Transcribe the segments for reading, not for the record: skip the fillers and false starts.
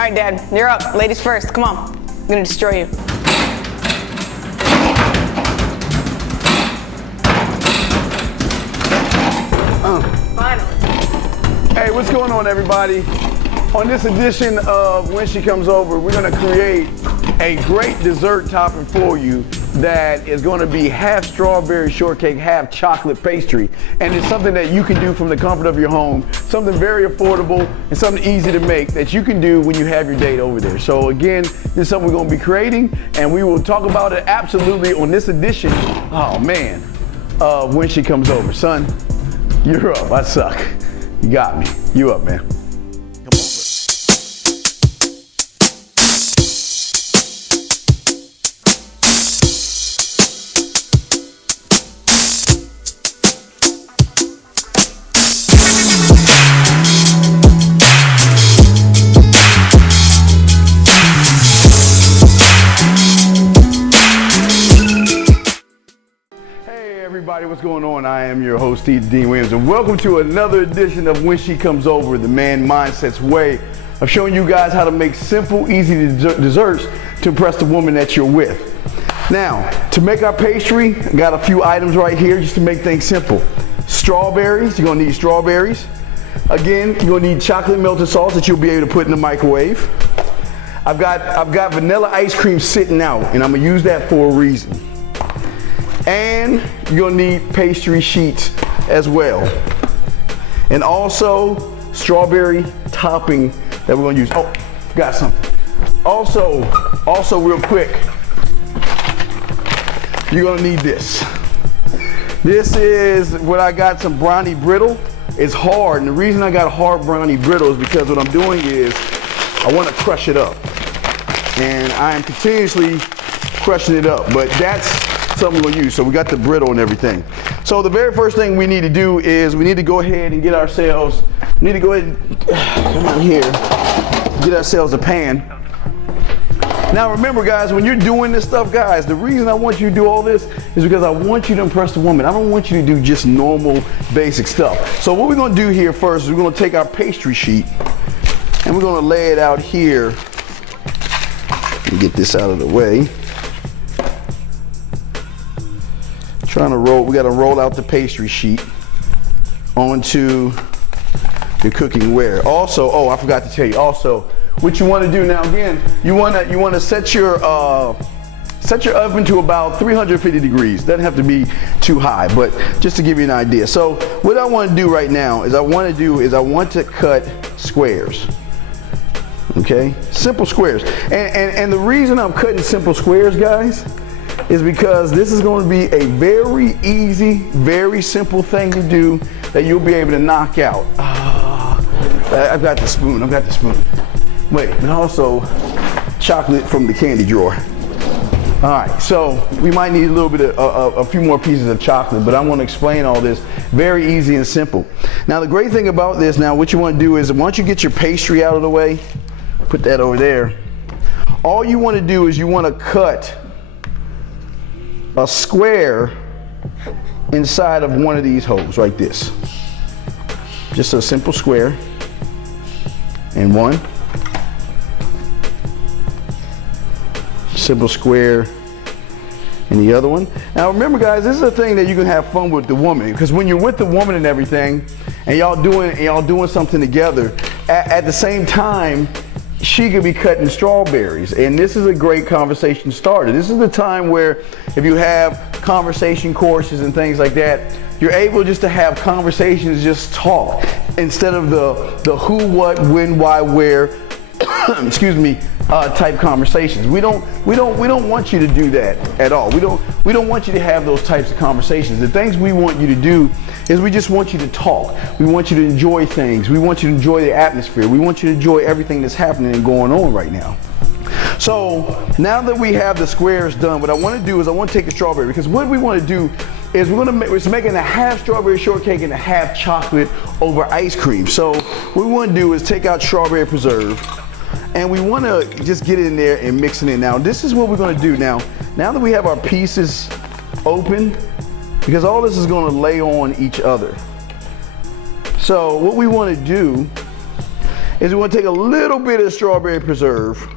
right, Dad, you're up. Ladies first, come on. I'm gonna destroy you. Finally. Hey, what's going on, everybody? On this edition of When She Comes Over, we're gonna create a great dessert topping for you that is gonna be half strawberry shortcake, half chocolate pastry. And it's something that you can do from the comfort of your home, something very affordable and something easy to make that you can do when you have your date over there. So again, this is something we're gonna be creating, and we will talk about it absolutely on this edition, oh man, of When She Comes Over. Son, you're up, I suck. You got me, you up, man. What's going on? I am your host, Steve Dean Williams, and welcome to another edition of When She Comes Over, the Man Mindset's way of showing you guys how to make simple, easy desserts to impress the woman that you're with. Now, to make our pastry, I got a few items right here just to make things simple. Strawberries, you're gonna need strawberries. Again, you're gonna need chocolate melted sauce that you'll be able to put in the microwave. I've got vanilla ice cream sitting out, and I'm gonna use that for a reason. And you're gonna need pastry sheets as well. And also strawberry topping that we're gonna use. Oh, forgot something. Also real quick, you're gonna need this. This is what I got, some brownie brittle. It's hard, and the reason I got hard brownie brittle is because what I'm doing is I wanna crush it up. And I am continuously crushing it up, but that's something we're gonna use. So we got the brittle and everything. So the very first thing we need to do is we need to go ahead and get ourselves, we need to go ahead and come out here, get ourselves a pan. Now remember guys, when you're doing this stuff, guys, the reason I want you to do all this is because I want you to impress the woman. I don't want you to do just normal basic stuff. So what we're gonna do here first is we're gonna take our pastry sheet and we're gonna lay it out here and get this out of the way. Trying to roll, we got to roll out the pastry sheet onto your cooking ware. Also, oh, I forgot to tell you. Also, what you want to do now, again, you want to set your oven to about 350 degrees. Doesn't have to be too high, but just to give you an idea. So what I want to do right now is I want to cut squares. Okay, simple squares. And the reason I'm cutting simple squares, guys, is because this is going to be a very easy, very simple thing to do that you'll be able to knock out. I've got the spoon, Wait, and also chocolate from the candy drawer. All right, so we might need a little bit of a few more pieces of chocolate, but I want to explain all this very easy and simple. Now the great thing about this, now what you want to do is once you get your pastry out of the way, put that over there, all you want to do is you want to cut a square inside of one of these holes like this. Just a simple square and one. Simple square and the other one. Now remember guys, this is a thing that you can have fun with the woman, because when you're with the woman and everything and y'all doing something together, at the same time she could be cutting strawberries, and this is a great conversation starter. This is the time where if you have conversation courses and things like that, you're able just to have conversations, just talk, instead of the who, what, when, why, where, excuse me, type conversations. We don't want you to do that at all. We don't want you to have those types of conversations. The things we want you to do is we just want you to talk. We want you to enjoy things. We want you to enjoy the atmosphere. We want you to enjoy everything that's happening and going on right now. So now that we have the squares done, what I want to do is I want to take the strawberry, because what we want to do is we're making a half strawberry shortcake and a half chocolate over ice cream. So what we want to do is take out strawberry preserve, and we want to just get it in there and mix it in. Now this is what we're going to do now that we have our pieces open, because all this is going to lay on each other. So what we want to do is we want to take a little bit of strawberry preserve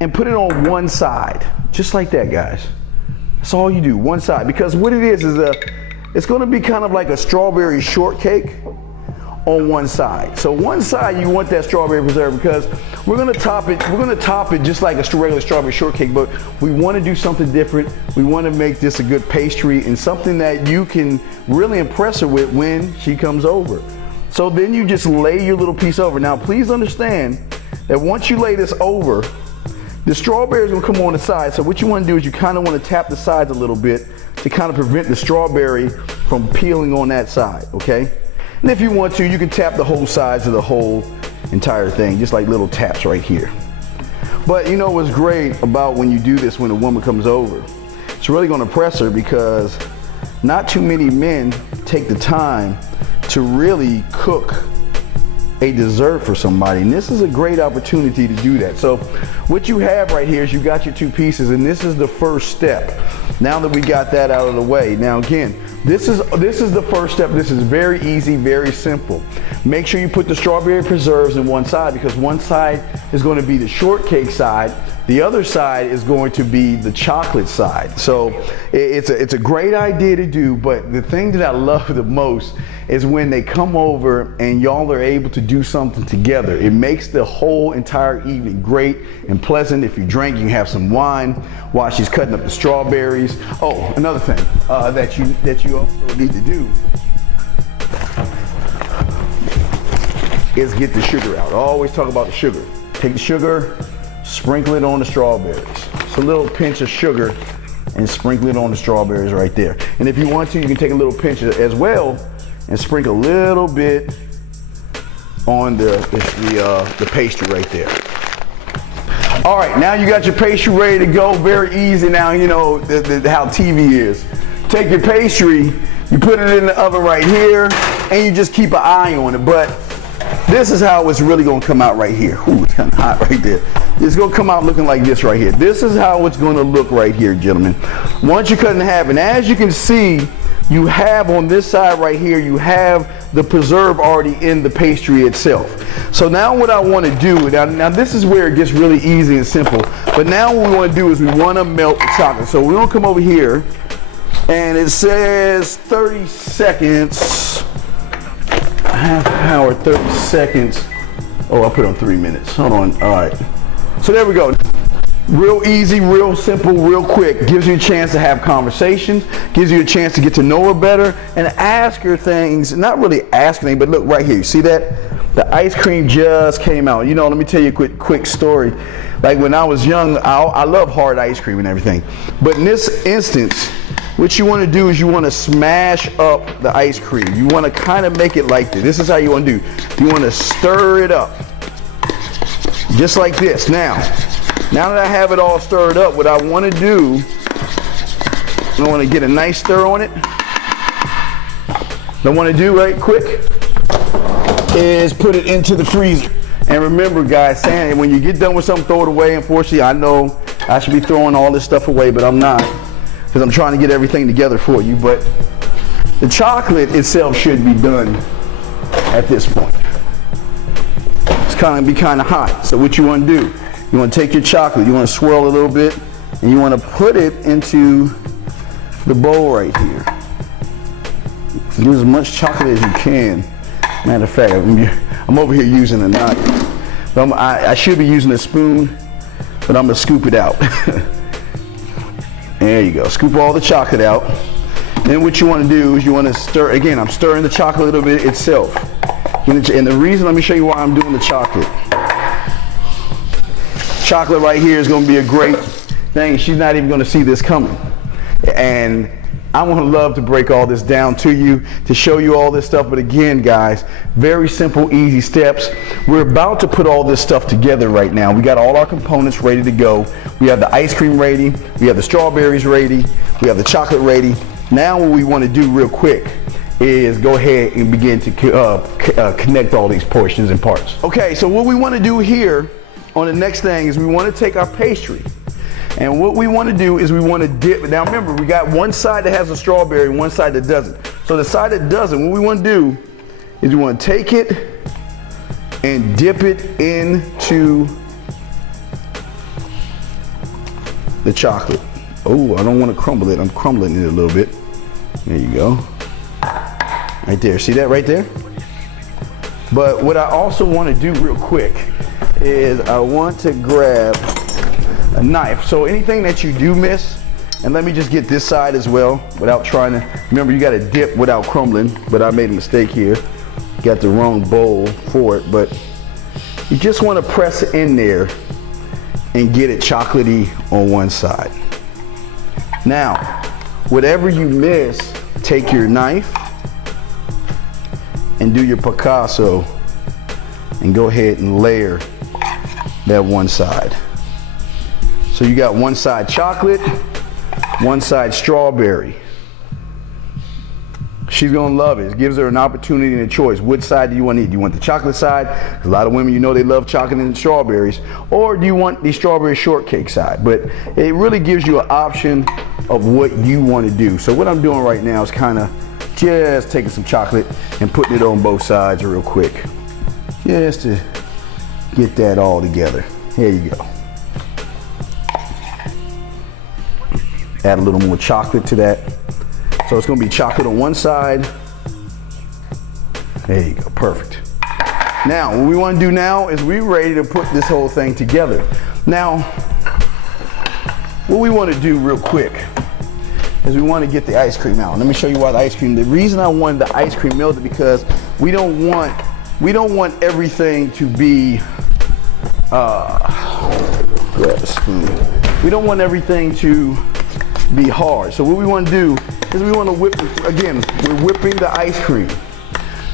and put it on one side, just like that, guys. That's all you do, one side. Because what it is it's going to be kind of like a strawberry shortcake on one side. So one side you want that strawberry preserve because we're going to top it just like a regular strawberry shortcake, but we want to do something different. We want to make this a good pastry and something that you can really impress her with when she comes over. So then you just lay your little piece over. Now please understand that once you lay this over, the strawberries will come on the side. So what you want to do is you kind of want to tap the sides a little bit to kind of prevent the strawberry from peeling on that side, okay? And if you want to, you can tap the whole sides of the whole entire thing, just like little taps right here. But you know what's great about when you do this when a woman comes over? It's really going to impress her because not too many men take the time to really cook a dessert for somebody, and this is a great opportunity to do that. So what you have right here is you got your two pieces, and this is the first step. Now that we got that out of the way, now again, this is the first step. This is very easy, very simple. Make sure you put the strawberry preserves in one side because one side is going to be the shortcake side. The other side is going to be the chocolate side. So it's a great idea to do, but the thing that I love the most is when they come over and y'all are able to do something together. It makes the whole entire evening great and pleasant. If you drink, you can have some wine while she's cutting up the strawberries. Oh, another thing that you also need to do is get the sugar out. I always talk about the sugar. Take the sugar, sprinkle it on the strawberries. It's a little pinch of sugar and sprinkle it on the strawberries right there. And if you want to, you can take a little pinch as well and sprinkle a little bit on the pastry right there. All right, now you got your pastry ready to go. Very easy now, you know how TV is. Take your pastry, you put it in the oven right here, and you just keep an eye on it. But this is how it's really gonna come out right here. Ooh, it's kind of hot right there. It's gonna come out looking like this right here. This is how it's gonna look right here, gentlemen. Once you cut in half, and as you can see, you have on this side right here, you have the preserve already in the pastry itself. So now what I want to do, now this is where it gets really easy and simple, but now what we want to do is we want to melt the chocolate. So we're going to come over here, and it says 30 seconds, half hour, 30 seconds. Oh, I put on 3 minutes. Hold on. All right. So there we go. Real easy, real simple, real quick. Gives you a chance to have conversations, gives you a chance to get to know her better and ask her things. Not really asking anything, but look right here. You see that? The ice cream just came out. You know, let me tell you a quick story. Like when I was young, I love hard ice cream and everything. But in this instance, what you want to do is you want to smash up the ice cream. You want to kind of make it like this. This is how you want to do. You want to stir it up. Just like this. Now that I have it all stirred up, what I want to do, I want to get a nice stir on it. What I want to do right quick is put it into the freezer. And remember, guys, saying when you get done with something, throw it away. Unfortunately, I know I should be throwing all this stuff away, but I'm not because I'm trying to get everything together for you. But the chocolate itself should be done at this point. It's be kind of hot. So what you want to do, you want to take your chocolate, you want to swirl a little bit, and you want to put it into the bowl right here. Get as much chocolate as you can. Matter of fact, I'm over here using a knife. But I should be using a spoon, but I'm going to scoop it out. There you go. Scoop all the chocolate out. Then what you want to do is you want to stir. Again, I'm stirring the chocolate a little bit itself. And the reason, let me show you why I'm doing the chocolate. Chocolate right here is going to be a great thing. She's not even going to see this coming. And I want to love to break all this down to you, to show you all this stuff. But again, guys, very simple, easy steps. We're about to put all this stuff together right now. We got all our components ready to go. We have the ice cream ready. We have the strawberries ready. We have the chocolate ready. Now what we want to do real quick is go ahead and begin to connect all these portions and parts. Okay, so what we want to do here on the next thing is we want to take our pastry, and what we want to do is we want to dip. Now remember, we got one side that has a strawberry and one side that doesn't. So the side that doesn't, what we want to do is we want to take it and dip it into the chocolate. Oh, I don't want to crumble it. I'm crumbling it a little bit. There you go. Right there. See that right there? But what I also want to do real quick is I want to grab a knife. So anything that you do miss, and let me just get this side as well without trying to, remember you got to dip without crumbling, but I made a mistake here. Got the wrong bowl for it, but you just want to press it in there and get it chocolatey on one side. Now, whatever you miss, take your knife and do your Picasso and go ahead and layer that one side. So you got one side chocolate, one side strawberry. She's gonna love it. It gives her an opportunity and a choice. Which side do you want to eat? Do you want the chocolate side? A lot of women, you know, they love chocolate and strawberries. Or do you want the strawberry shortcake side? But it really gives you an option of what you want to do. So what I'm doing right now is kind of just taking some chocolate and putting it on both sides real quick. Just to get that all together. Here you go. Add a little more chocolate to that. So it's gonna be chocolate on one side. There you go, perfect. Now, what we wanna do now is we're ready to put this whole thing together. Now, what we wanna do real quick is we wanna get the ice cream out. Let me show you why the ice cream, the reason I wanted the ice cream melted because we don't want everything to be, grab a spoon. We don't want everything to be hard. So what we want to do is we want to whip, again, we're whipping the ice cream.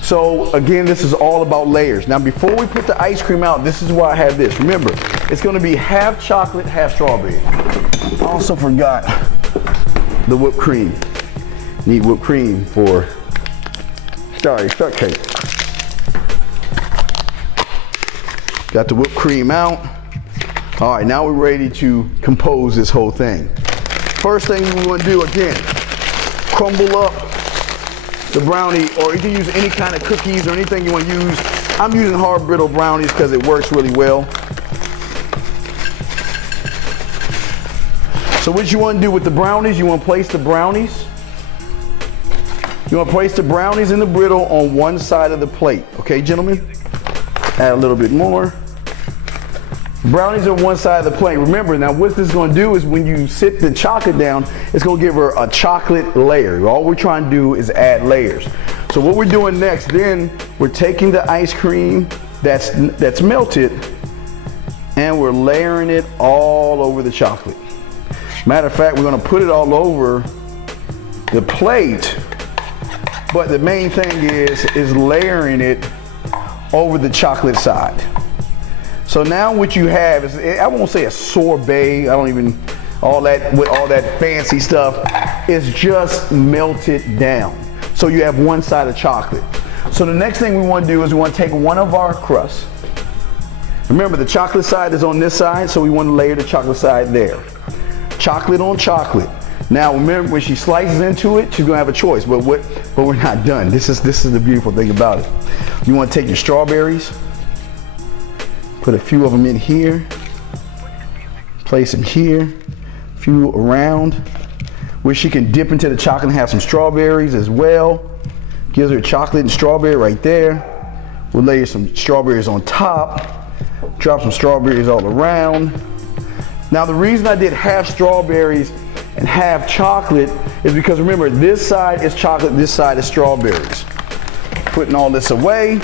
So again, this is all about layers. Now before we put the ice cream out, this is why I have this. Remember, it's going to be half chocolate, half strawberry. I also forgot the whipped cream. Need whipped cream for shortcake. Got the whipped cream out. All right, now we're ready to compose this whole thing. First thing we want to do, again, crumble up the brownie, or you can use any kind of cookies or anything you want to use. I'm using hard brittle brownies because it works really well. So what you want to do with the brownies, you want to place the brownies. You want to place the brownies and the brittle on one side of the plate. Okay, gentlemen? Add a little bit more. Brownies on one side of the plate. Remember, now what this is going to do is when you sit the chocolate down, it's going to give her a chocolate layer. All we're trying to do is add layers. So what we're doing next, then we're taking the ice cream that's melted and we're layering it all over the chocolate. Matter of fact, we're going to put it all over the plate, but the main thing is layering it over the chocolate side. So now what you have is, I won't say a sorbet, I don't even, all that fancy stuff, is just melted down. So you have one side of chocolate. So the next thing we want to do is we want to take one of our crusts. Remember, the chocolate side is on this side, so we want to layer the chocolate side there. Chocolate on chocolate. Now remember, when she slices into it, she's gonna have a choice, but we're not done. This is the beautiful thing about it. You want to take your strawberries, put a few of them in here, place them here, a few around, where she can dip into the chocolate and have some strawberries as well. Gives her chocolate and strawberry right there. We'll layer some strawberries on top, drop some strawberries all around. Now the reason I did half strawberries and half chocolate is because remember, this side is chocolate, this side is strawberries. Putting all this away.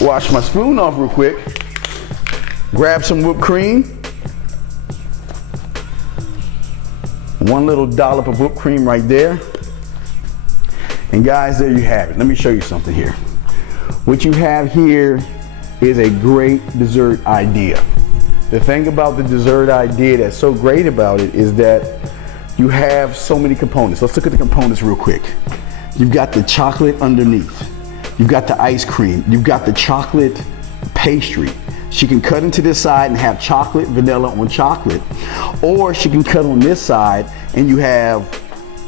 Wash my spoon off real quick. Grab some whipped cream. One little dollop of whipped cream right there. And guys, there you have it. Let me show you something here. What you have here is a great dessert idea. The thing about the dessert idea that's so great about it is that you have so many components. Let's look at the components real quick. You've got the chocolate underneath. You've got the ice cream. You've got the chocolate pastry. She can cut into this side and have chocolate, vanilla on chocolate. Or she can cut on this side and you have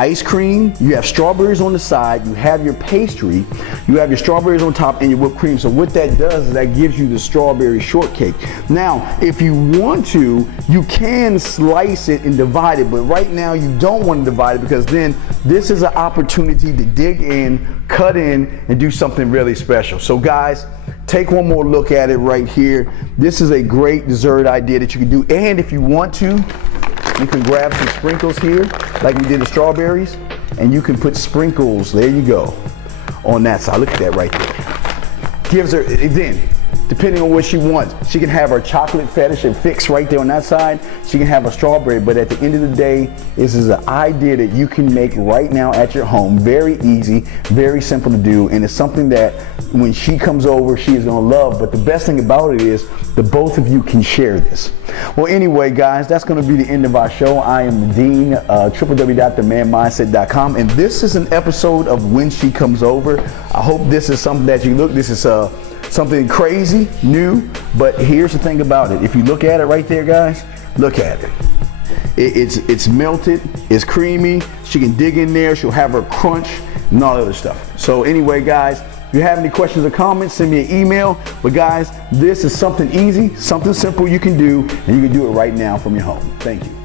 ice cream, you have strawberries on the side, you have your pastry, you have your strawberries on top and your whipped cream. So what that does is that gives you the strawberry shortcake. Now, if you want to, you can slice it and divide it, but right now you don't want to divide it because then this is an opportunity to dig in, cut in, and do something really special. So guys, take one more look at it right here. This is a great dessert idea that you can do. And if you want to, you can grab some sprinkles here, like we did the strawberries, and you can put sprinkles, there you go, on that side. Look at that right there. Gives her, then, depending on what she wants, she can have her chocolate fetish and fix right there on that side. She can have a strawberry, but at the end of the day, this is an idea that you can make right now at your home. Very easy, very simple to do, and it's something that when she comes over, she is gonna love. But the best thing about it is the both of you can share this. Well, anyway, guys, that's gonna be the end of our show. I am the Dean, www.themanmindset.com, and this is an episode of When She Comes Over. I hope this is something that you look, this is something crazy, new, but here's the thing about it. If you look at it right there, guys, look at it. It's melted, it's creamy, she can dig in there, she'll have her crunch and all that other stuff. So anyway, guys, if you have any questions or comments, send me an email. But guys, this is something easy, something simple you can do, and you can do it right now from your home. Thank you.